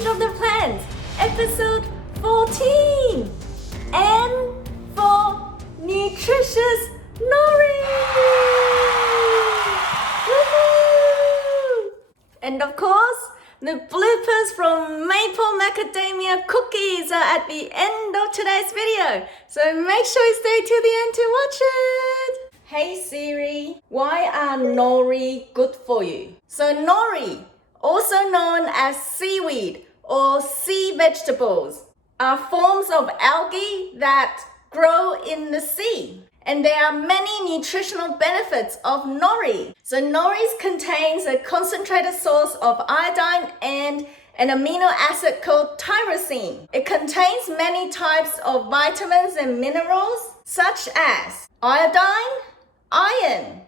Age of the Plants, episode 14. And for Nutritious NORI! Woohoo! And of course, the bloopers from Maple Macadamia cookies are at the end of today's video. So make sure you stay till the end to watch it. Hey Siri, why are nori good for you? So nori, also known as seaweed or sea vegetables, are forms of algae that grow in the sea. And there are many nutritional benefits of nori. So nori contains a concentrated source of iodine and an amino acid called tyrosine. It contains many types of vitamins and minerals such as iodine, iron,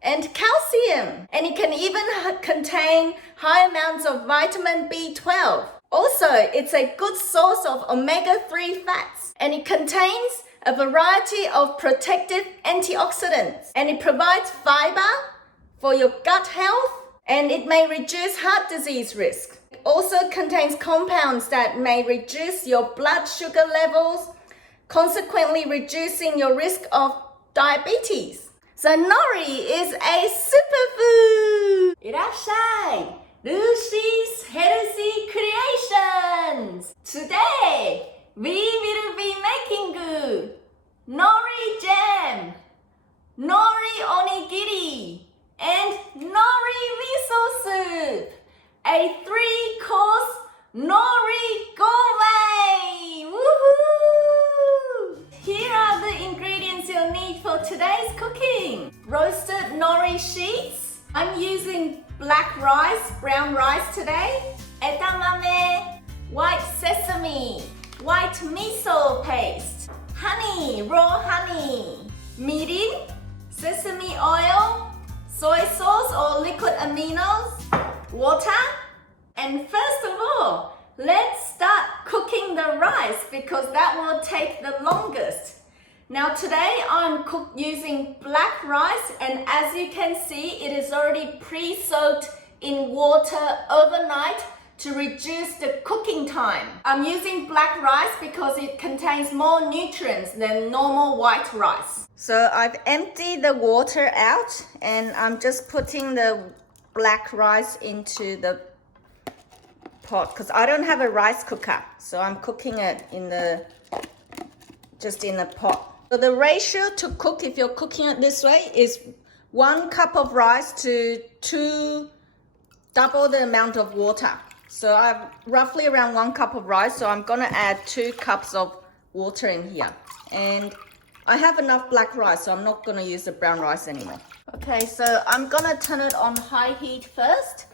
and calcium. And it can even contain high amounts of vitamin B12. Also, it's a good source of omega-3 fats, and it contains a variety of protective antioxidants, and it provides fiber for your gut health, and it may reduce heart disease risk. It also contains compounds that may reduce your blood sugar levels, consequently reducing your risk of diabetes. So nori is a superfood! Irashai! Lucy's Healthy Creations! Today, we will be making good NORI Jam, NORI Onigiri, and NORI Miso Soup, a 3-course NORI Gourmet! Woohoo! Here are the ingredients you'll need for today's cooking. Roasted nori sheets. I'm using black rice, brown rice today. Edamame, white sesame, white miso paste, honey, raw honey, mirin, sesame oil, soy sauce or liquid aminos, water. And first of all, let's start cooking the rice because that will take the longest. Now today I'm using black rice, and as you can see, it is already pre-soaked in water overnight to reduce the cooking time. I'm using black rice because it contains more nutrients than normal white rice. So I've emptied the water out, and I'm just putting the black rice into the pot because I don't have a rice cooker. So I'm cooking it just in a pot. So the ratio to cook, if you're cooking it this way, is 1 cup of rice to double the amount of water. So I have roughly around 1 cup of rice, so I'm gonna add 2 cups of water in here. And I have enough black rice, so I'm not gonna use the brown rice anymore. Okay, so I'm gonna turn it on high heat first,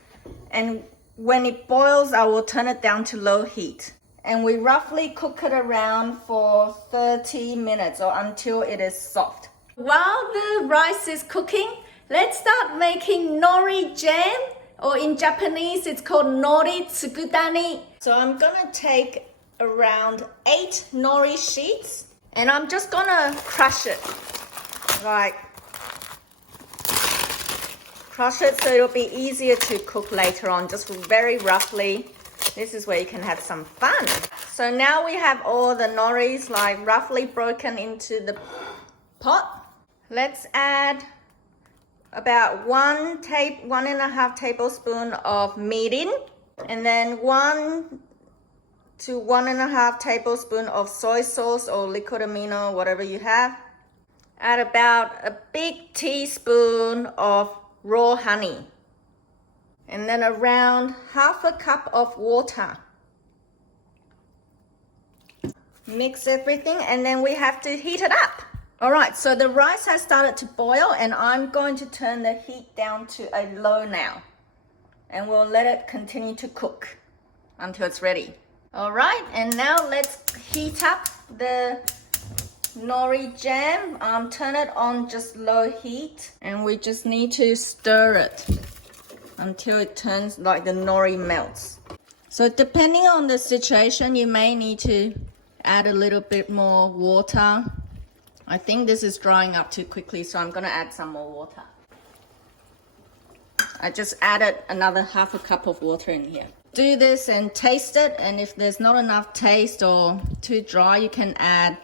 and when it boils, I will turn it down to low heat. And we roughly cook it around for 30 minutes or until it is soft. While the rice is cooking, let's start making nori jam, or in Japanese, it's called nori tsukudani. So I'm gonna take around 8 nori sheets, and I'm just gonna crush it. Crush it so it'll be easier to cook later on, just very roughly. This is where you can have some fun. So now we have all the noris roughly broken into the pot. Let's add about 1.5 tablespoon of mirin, and then 1 to 1.5 tablespoon of soy sauce or liquid amino, whatever you have. Add about a big teaspoon of raw honey, and then around 1/2 cup of water. Mix everything, and then we have to heat it up. All right, so the rice has started to boil, and I'm going to turn the heat down to a low now, and we'll let it continue to cook until it's ready. All right, and now let's heat up the nori jam. Turn it on just low heat, and we just need to stir it until it turns like the nori melts. So depending on the situation, you may need to add a little bit more water. I think this is drying up too quickly, so I'm gonna add some more water. I just added another 1/2 cup of water in here. do this and taste it, and if there's not enough taste or too dry, you can add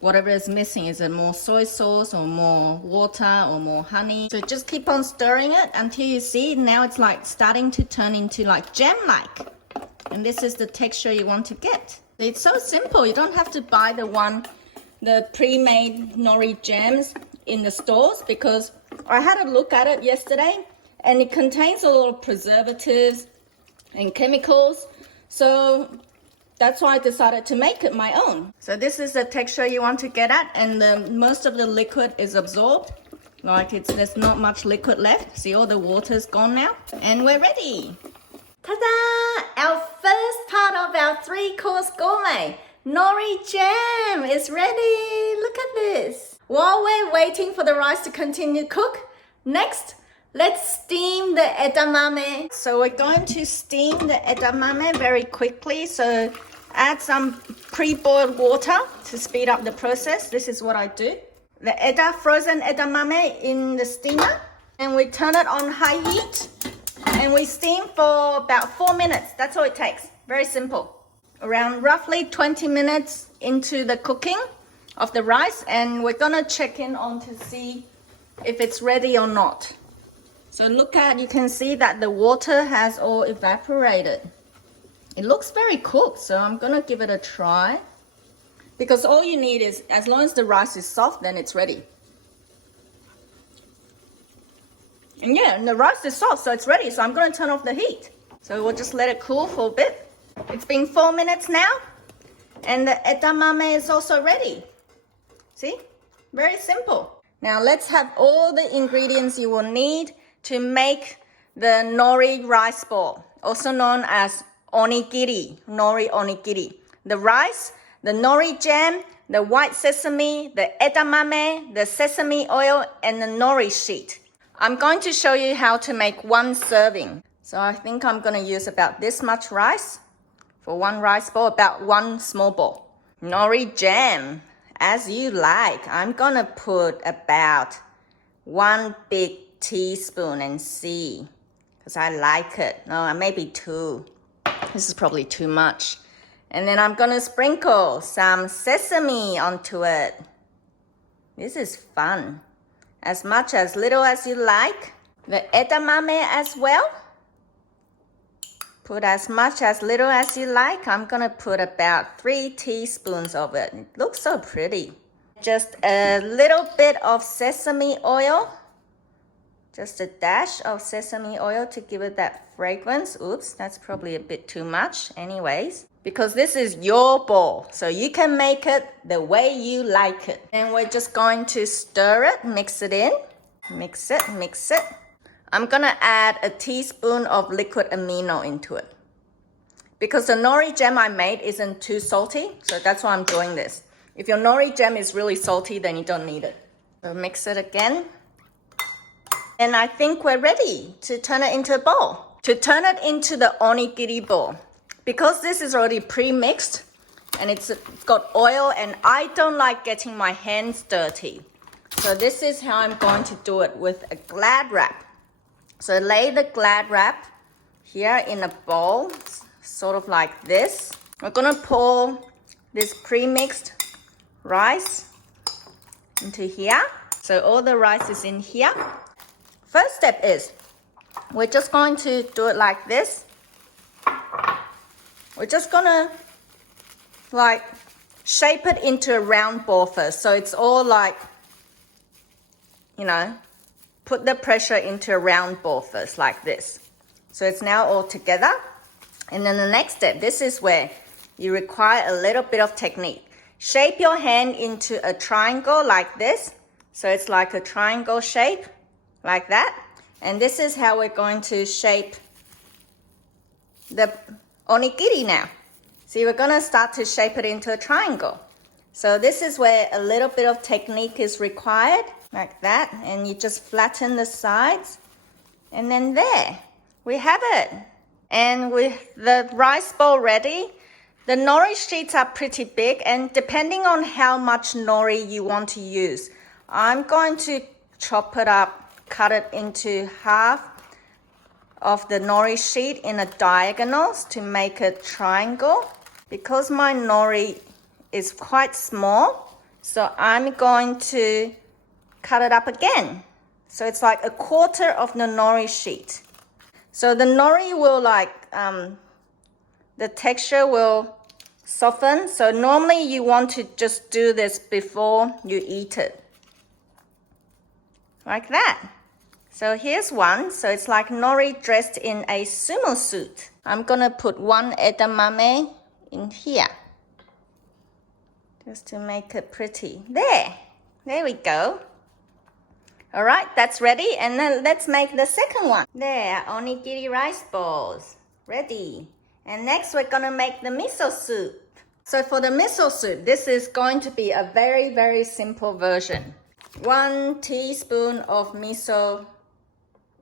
whatever is missing. Is it more soy sauce or more water or more honey? So just keep on stirring it until you see now it's like starting to turn into like jam-like. And this is the texture you want to get. It's so simple. You don't have to buy the pre-made nori jams in the stores, because I had a look at it yesterday and it contains a lot of preservatives and chemicals. So that's why I decided to make it my own. So this is the texture you want to get at, and most of the liquid is absorbed. Like there's not much liquid left. See, all the water's gone now. And we're ready. Ta-da! Our first part of our 3-course gourmet, nori jam, is ready. Look at this. While we're waiting for the rice to continue to cook, next, let's steam the edamame. So we're going to steam the edamame very quickly. So add some pre-boiled water to speed up the process. This is what I do. The frozen edamame in the steamer, and we turn it on high heat and we steam for about 4 minutes. That's all it takes. Very simple. Around roughly 20 minutes into the cooking of the rice, and we're gonna check in on to see if it's ready or not. So you can see that the water has all evaporated. It looks very cooked, so I'm gonna give it a try. Because all you need is, as long as the rice is soft, then it's ready. And yeah, and the rice is soft, so it's ready. So I'm gonna turn off the heat. So we'll just let it cool for a bit. It's been 4 minutes now, and the edamame is also ready. See? Very simple. Now let's have all the ingredients you will need to make the nori rice ball, also known as onigiri, nori onigiri. The rice, the nori jam, the white sesame, the edamame, the sesame oil, and the nori sheet. I'm going to show you how to make 1 serving. So I think I'm going to use about this much rice for 1 rice ball, about 1 small bowl. Nori jam, as you like. I'm going to put about 1 big teaspoon and see, because I like it. No, maybe 2. This is probably too much. And then I'm gonna sprinkle some sesame onto it. This is fun. As much as little as you like. The edamame as well. Put as much as little as you like. I'm gonna put about 3 teaspoons of it. It looks so pretty. Just a little bit of sesame oil. Just a dash of sesame oil to give it that fragrance. Oops, that's probably a bit too much. Anyways, because this is your bowl, so you can make it the way you like it. And we're just going to stir it, mix it in. Mix it, mix it. I'm gonna add a teaspoon of liquid amino into it. Because the nori jam I made isn't too salty, so that's why I'm doing this. If your nori jam is really salty, then you don't need it. So mix it again. And I think we're ready to turn it into a bowl. To turn it into the onigiri bowl. Because this is already pre-mixed and it's got oil, and I don't like getting my hands dirty. So this is how I'm going to do it, with a Glad wrap. So lay the Glad wrap here in a bowl, sort of like this. We're gonna pour this pre-mixed rice into here. So all the rice is in here. First step is, we're just going to do it like this. We're just gonna like shape it into a round ball first. So it's all like, you know, put the pressure into a round ball first, like this. So it's now all together. And then the next step, this is where you require a little bit of technique. Shape your hand into a triangle like this. So it's like a triangle shape, like that. And this is how we're going to shape the onigiri now. See, we're gonna start to shape it into a triangle. So this is where a little bit of technique is required, like that. And you just flatten the sides. And then there, we have it. And with the rice bowl ready, the nori sheets are pretty big, and depending on how much nori you want to use, I'm going to chop it up, cut it into half of the nori sheet in a diagonals to make a triangle. Because my nori is quite small, so I'm going to cut it up again. So it's like a quarter of the nori sheet. So the nori will the texture will soften. So normally you want to just do this before you eat it. Like that. So here's one. So it's like nori dressed in a sumo suit. I'm gonna put one edamame in here. Just to make it pretty. There we go. All right, that's ready. And then let's make the second one. There, onigiri rice balls. Ready. And next we're gonna make the miso soup. So for the miso soup, this is going to be a very, very simple version. 1 teaspoon of miso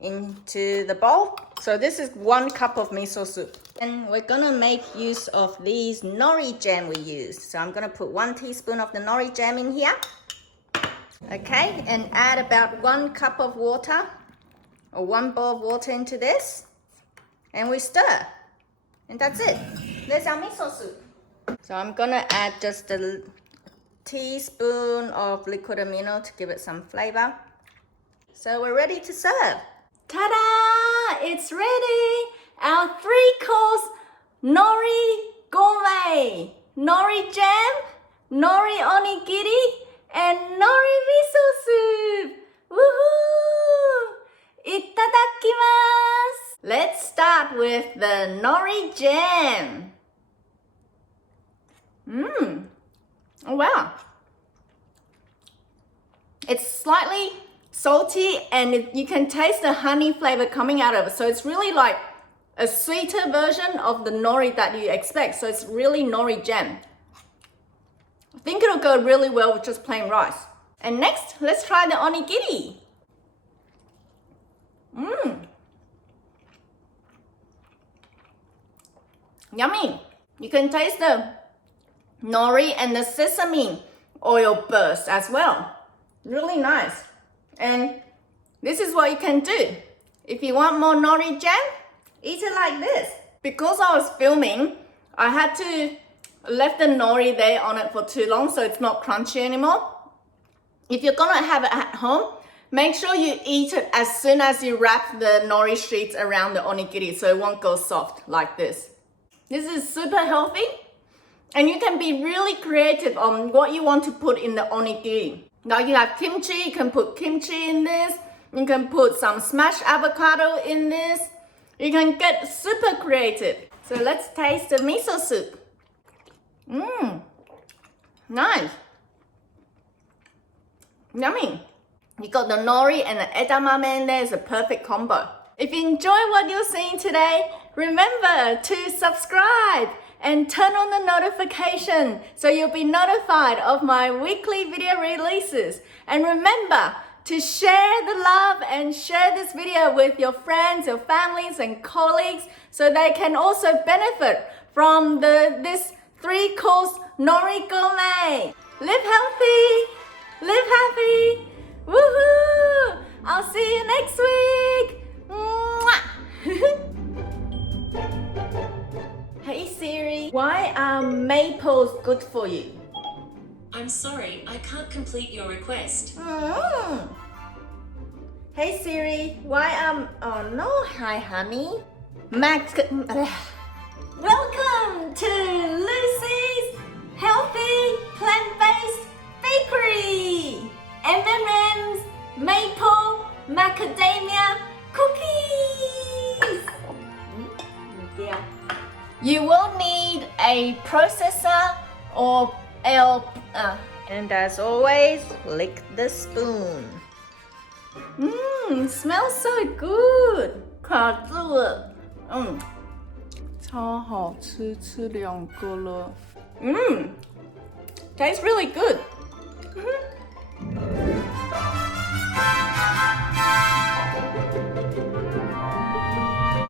into the bowl. So this is 1 cup of miso soup. And we're gonna make use of these nori jam we used. So I'm gonna put 1 teaspoon of the nori jam in here. Okay, and add about 1 cup of water or 1 bowl of water into this. And we stir. And that's it. There's our miso soup. So I'm gonna add just a teaspoon of liquid amino to give it some flavor. So we're ready to serve. Ta-da! It's ready! Our 3-course nori gourmet. Nori jam, nori onigiri, and nori miso soup. Woohoo! Itadakimasu! Let's start with the nori jam. Oh wow. It's slightly salty and you can taste the honey flavor coming out of it. So it's really like a sweeter version of the nori that you expect. So it's really nori jam. I think it'll go really well with just plain rice. And next, let's try the onigiri. Yummy. You can taste the nori and the sesame oil burst as well. Really nice. And this is what you can do. If you want more nori jam, eat it like this. Because I was filming, I had to left the nori there on it for too long so it's not crunchy anymore. If you're gonna have it at home, make sure you eat it as soon as you wrap the nori sheets around the onigiri so it won't go soft like this. This is super healthy and you can be really creative on what you want to put in the onigiri. Now you have kimchi, you can put kimchi in this. You can put some smashed avocado in this. You can get super creative. So let's taste the miso soup. Nice. Yummy. You got the nori and the edamame in there. It's a perfect combo. If you enjoy what you're seeing today, remember to subscribe and turn on the notification so you'll be notified of my weekly video releases. And remember to share the love and share this video with your friends, your families and colleagues so they can also benefit from this 3-course nori gourmet. Live healthy, live happy, woohoo! I'll see you next week. Mwah! Hey Siri, why are maples good for you? I'm sorry, I can't complete your request. Hey Siri, why oh no, hi honey. Welcome to Lucy's Healthy Plant-Based Bakery. M&M's Maple Macadamia Cookies. Yeah. You will need a processor or and as always, lick the spoon. Smells so good. 卡住了。超好吃，吃2个了。Tastes really good.